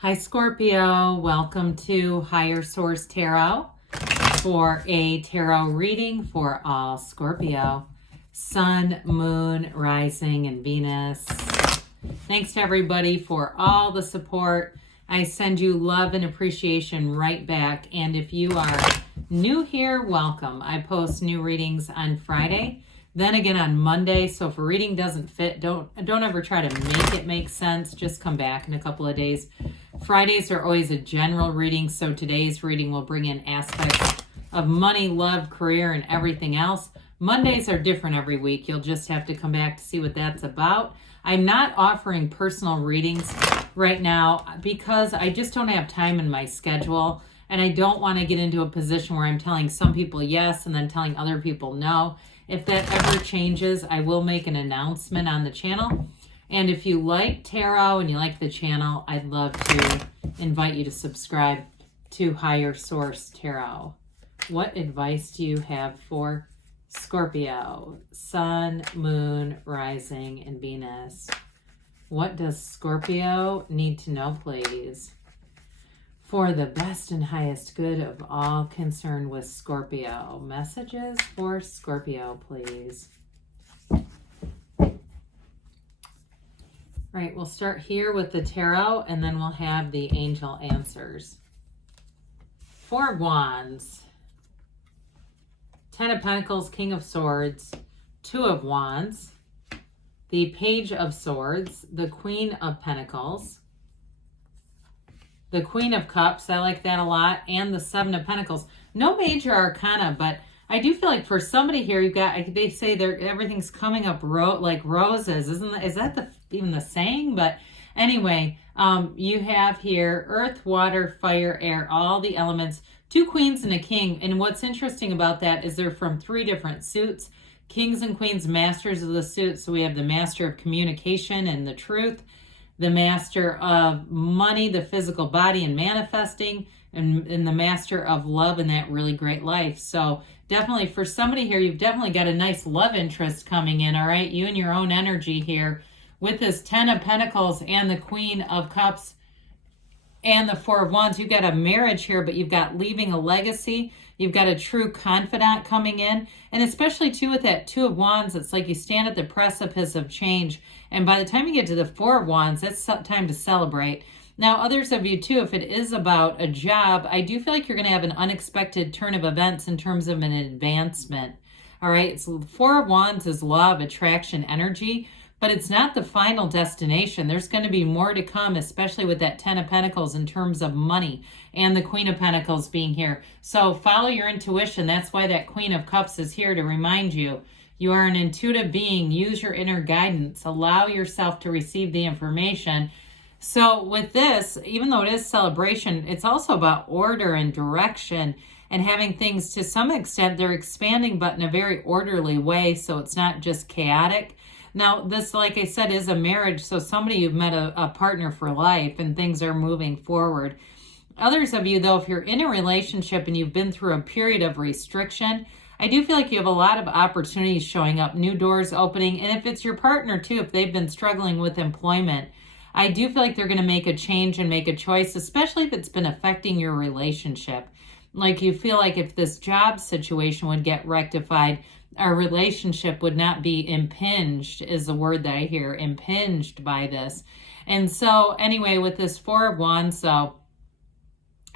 Hi Scorpio, welcome to Higher Source Tarot for a tarot reading for all Scorpio, Sun, Moon, Rising, and Venus. Thanks to everybody for all the support. I send you love and appreciation right back. And if you are new here, welcome. I post new readings on Friday, then again on Monday. So if a reading doesn't fit, don't ever try to make it make sense. Just come back in a couple of days. Fridays are always a general reading, so today's reading will bring in aspects of money, love, career, and everything else. Mondays are different every week. You'll just have to come back to see what that's about. I'm not offering personal readings right now because I just don't have time in my schedule, and I don't want to get into a position where I'm telling some people yes and then telling other people no. If that ever changes, I will make an announcement on the channel. And if you like tarot and you like the channel, I'd love to invite you to subscribe to Higher Source Tarot. What advice do you have for Scorpio, Sun, Moon, Rising, and Venus? What does Scorpio need to know, please? For the best and highest good of all concerned with Scorpio. Messages for Scorpio, please. All right, we'll start here with the tarot, and then we'll have the angel answers. Four of Wands, Ten of Pentacles, King of Swords, Two of Wands, the Page of Swords, the Queen of Pentacles, the Queen of Cups, I like that a lot, and the Seven of Pentacles. No major arcana, but I do feel like for somebody here, you've got, they say everything's coming up like roses. Is that even the saying? But anyway, you have here earth, water, fire, air, all the elements, two queens and a king. And what's interesting about that is they're from three different suits. Kings and queens, masters of the suit. So we have the master of communication and the truth, the master of money, the physical body and manifesting, and the master of love and that really great life. So definitely for somebody here, you've definitely got a nice love interest coming in, all right? You and your own energy here with this Ten of Pentacles and the Queen of Cups and the Four of Wands. You've got a marriage here, but you've got leaving a legacy. You've got a true confidant coming in. And especially too with that Two of Wands, it's like you stand at the precipice of change. And by the time you get to the Four of Wands, it's time to celebrate. Now, others of you too, if it is about a job, I do feel like you're going to have an unexpected turn of events in terms of an advancement. All right, so Four of Wands is law of attraction energy, but it's not the final destination. There's going to be more to come, especially with that Ten of Pentacles in terms of money and the Queen of Pentacles being here. So follow your intuition. That's why that Queen of Cups is here to remind you. You are an intuitive being. Use your inner guidance. Allow yourself to receive the information. So with this, even though it is celebration, it's also about order and direction and having things to some extent, they're expanding, but in a very orderly way. So it's not just chaotic. Now, this, like I said, is a marriage. So somebody you've met a partner for life and things are moving forward. Others of you, though, if you're in a relationship and you've been through a period of restriction, I do feel like you have a lot of opportunities showing up, new doors opening. And if it's your partner too, if they've been struggling with employment, I do feel like they're going to make a change and make a choice, especially if it's been affecting your relationship. Like you feel like if this job situation would get rectified, our relationship would not be impinged, is the word that I hear, impinged by this. And so anyway, with this Four of Wands, so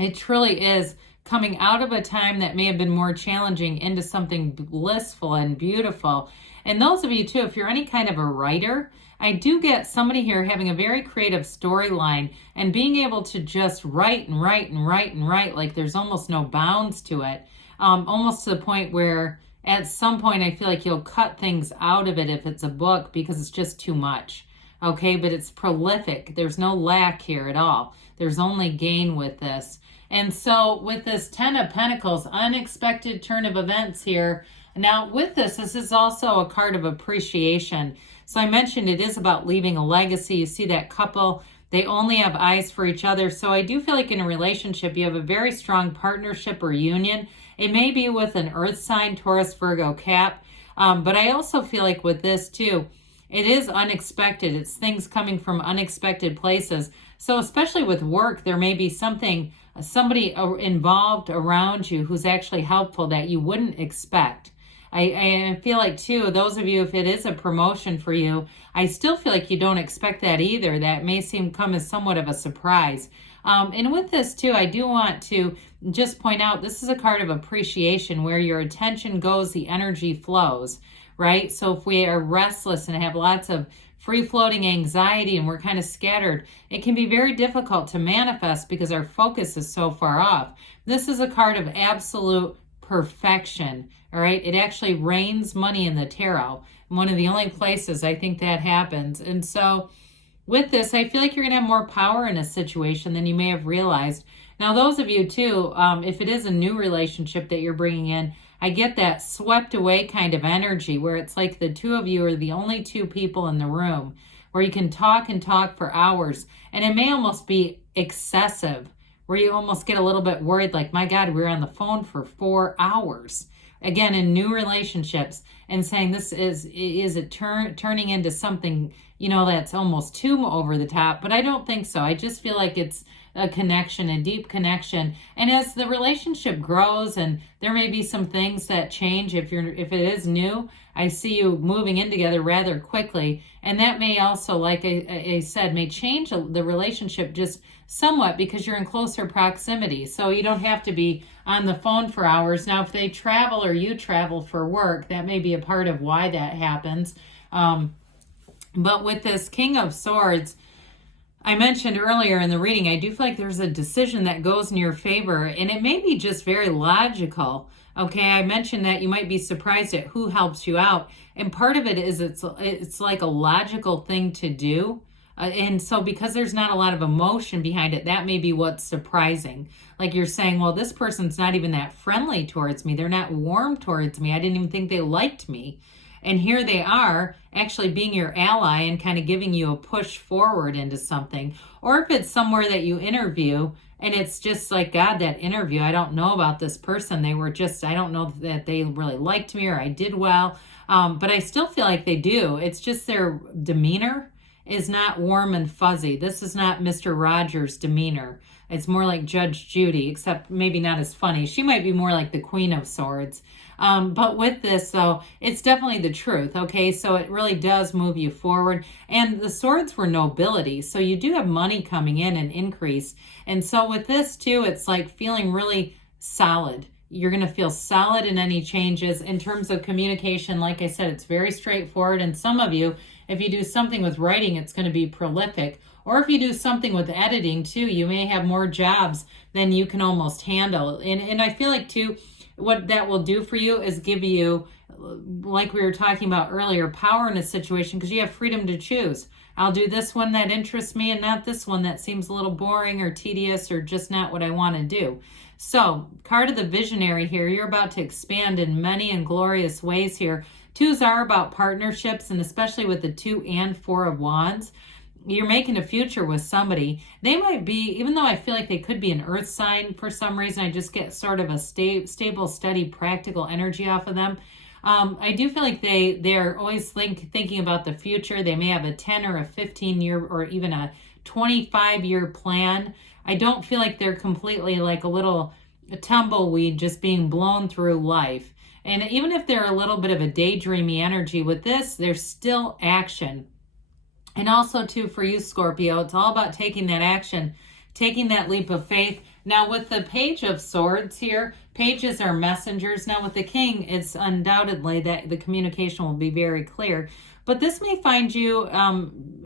it truly is coming out of a time that may have been more challenging into something blissful and beautiful. And those of you too, if you're any kind of a writer, I do get somebody here having a very creative storyline and being able to just write and write and write and write like there's almost no bounds to it. Almost to the point where at some point I feel like you'll cut things out of it if it's a book because it's just too much. Okay, but it's prolific. There's no lack here at all. There's only gain with this. And so with this Ten of Pentacles, unexpected turn of events here. Now with this is also a card of appreciation. So I mentioned it is about leaving a legacy. You see that couple, they only have eyes for each other. So I do feel like in a relationship, you have a very strong partnership or union. It may be with an earth sign, Taurus, Virgo, Cap. But I also feel like with this too, It is unexpected. It's things coming from unexpected places. So especially with work, there may be somebody involved around you who's actually helpful that you wouldn't expect. I feel like, too, those of you, if it is a promotion for you, I still feel like you don't expect that either. That may come as somewhat of a surprise. And with this, too, I do want to just point out, this is a card of appreciation where your attention goes, the energy flows, right? So if we are restless and have lots of free-floating anxiety and we're kind of scattered, it can be very difficult to manifest because our focus is so far off. This is a card of absolute perfection, all right? It actually rains money in the tarot. One of the only places I think that happens. And so with this, I feel like you're going to have more power in a situation than you may have realized. Now, those of you, too, if it is a new relationship that you're bringing in, I get that swept away kind of energy where it's like the two of you are the only two people in the room where you can talk and talk for hours. And it may almost be excessive where you almost get a little bit worried, like, my God, we were on the phone for 4 hours. Again, in new relationships, and saying this is it turning into something, that's almost too over the top. But I don't think so. I just feel like it's a connection, a deep connection. And as the relationship grows, and there may be some things that change, if it is new, I see you moving in together rather quickly. And that may also, like I said, may change the relationship just somewhat because you're in closer proximity. So you don't have to be on the phone for hours. Now, if they travel or you travel for work, that may be a part of why that happens. But with this King of Swords, I mentioned earlier in the reading, I do feel like there's a decision that goes in your favor, and it may be just very logical. Okay, I mentioned that you might be surprised at who helps you out, and part of it is it's like a logical thing to do. And so because there's not a lot of emotion behind it, that may be what's surprising. Like you're saying, well, this person's not even that friendly towards me. They're not warm towards me. I didn't even think they liked me. And here they are actually being your ally and kind of giving you a push forward into something. Or if it's somewhere that you interview and it's just like, God, that interview, I don't know about this person. I don't know that they really liked me or I did well. But I still feel like they do. It's just their demeanor is not warm and fuzzy. This is not Mr. Rogers' demeanor. It's more like Judge Judy, except maybe not as funny. She might be more like the Queen of Swords. But with this, though, it's definitely the truth, okay? So it really does move you forward. And the swords were nobility, so you do have money coming in and increase. And so with this, too, it's like feeling really solid. You're going to feel solid in any changes. In terms of communication, like I said, it's very straightforward. And some of you, if you do something with writing, it's going to be prolific. Or if you do something with editing, too, you may have more jobs than you can almost handle. And I feel like, too, what that will do for you is give you, like we were talking about earlier, power in a situation because you have freedom to choose. I'll do this one that interests me and not this one that seems a little boring or tedious or just not what I want to do. So, card of the visionary here, you're about to expand in many and glorious ways here. Twos are about partnerships, and especially with the 2 and 4 of Wands. You're making a future with somebody. They might be, even though I feel like they could be an earth sign for some reason, I just get sort of a stable, steady, practical energy off of them. I do feel like they're always thinking about the future. They may have a 10 or a 15-year or even a 25-year plan. I don't feel like they're completely like a little tumbleweed just being blown through life. And even if they're a little bit of a daydreamy energy with this, there's still action. And also, too, for you, Scorpio, it's all about taking that action, taking that leap of faith. Now, with the Page of Swords here, pages are messengers. Now, with the King, it's undoubtedly that the communication will be very clear. But this may find you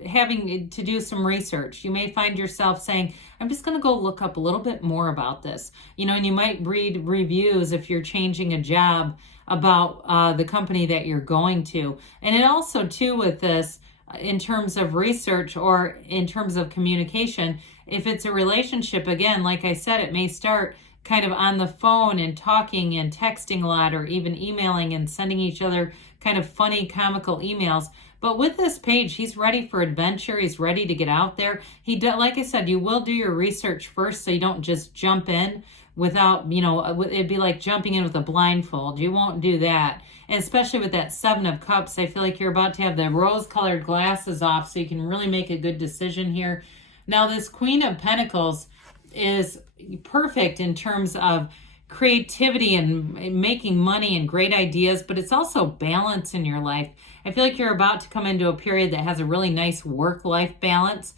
having to do some research. You may find yourself saying, I'm just going to go look up a little bit more about this. And you might read reviews if you're changing a job about the company that you're going to. And it also, too, with this, in terms of research or in terms of communication, if it's a relationship, again, like I said, it may start kind of on the phone and talking and texting a lot, or even emailing and sending each other kind of funny, comical emails. But with this page, he's ready for adventure. He's ready to get out there. Like I said, you will do your research first so you don't just jump in. without, it'd be like jumping in with a blindfold. You won't do that. And especially with that Seven of Cups, I feel like you're about to have the rose-colored glasses off so you can really make a good decision here. Now, this Queen of Pentacles is perfect in terms of creativity and making money and great ideas, but it's also balance in your life. I feel like you're about to come into a period that has a really nice work-life balance.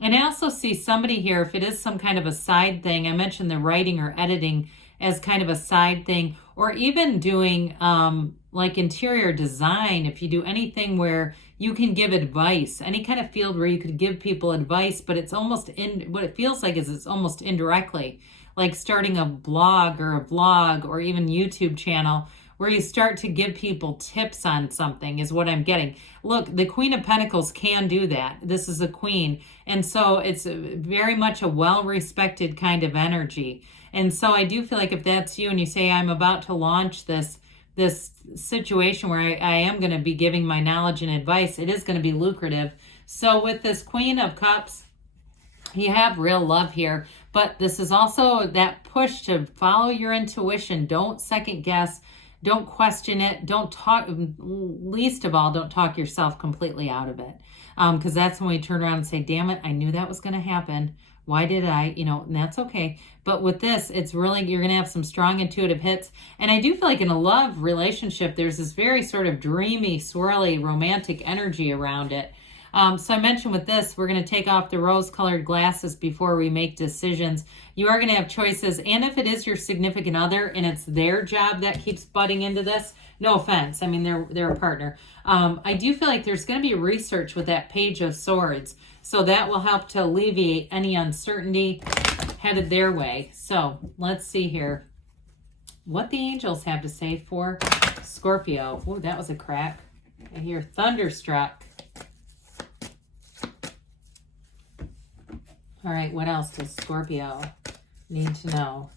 And I also see somebody here, if it is some kind of a side thing, I mentioned the writing or editing as kind of a side thing, or even doing like interior design, if you do anything where you can give advice, any kind of field where you could give people advice, but it's almost what it feels like is it's almost indirectly, like starting a blog or a vlog or even YouTube channel where you start to give people tips on something is what I'm getting. Look, the Queen of Pentacles can do that. This is a queen. And so it's very much a well-respected kind of energy. And so I do feel like if that's you and you say, I'm about to launch this situation where I am going to be giving my knowledge and advice, it is going to be lucrative. So with this Queen of Cups, you have real love here, but this is also that push to follow your intuition. Don't second guess. Don't question it. Don't talk, least of all, don't talk yourself completely out of it. Because that's when we turn around and say, damn it, I knew that was going to happen. Why did I? And that's okay. But with this, it's really, you're going to have some strong intuitive hits. And I do feel like in a love relationship, there's this very sort of dreamy, swirly, romantic energy around it. So I mentioned with this, we're going to take off the rose-colored glasses before we make decisions. You are going to have choices. And if it is your significant other and it's their job that keeps butting into this, no offense. I mean, they're a partner. I do feel like there's going to be research with that Page of Swords. So that will help to alleviate any uncertainty headed their way. So let's see here what the angels have to say for Scorpio. Oh, that was a crack. I hear thunderstruck. All right, what else does Scorpio need to know?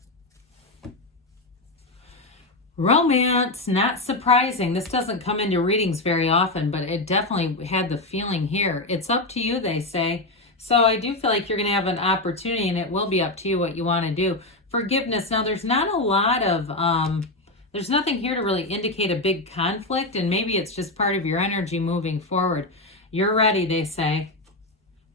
Romance, not surprising. This doesn't come into readings very often, but it definitely had the feeling here. It's up to you, they say. So I do feel like you're going to have an opportunity, and it will be up to you what you want to do. Forgiveness. Now, there's not a lot of, there's nothing here to really indicate a big conflict, and maybe it's just part of your energy moving forward. You're ready, they say.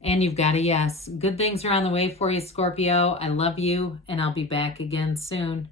And you've got a yes. Good things are on the way for you, Scorpio. I love you, and I'll be back again soon.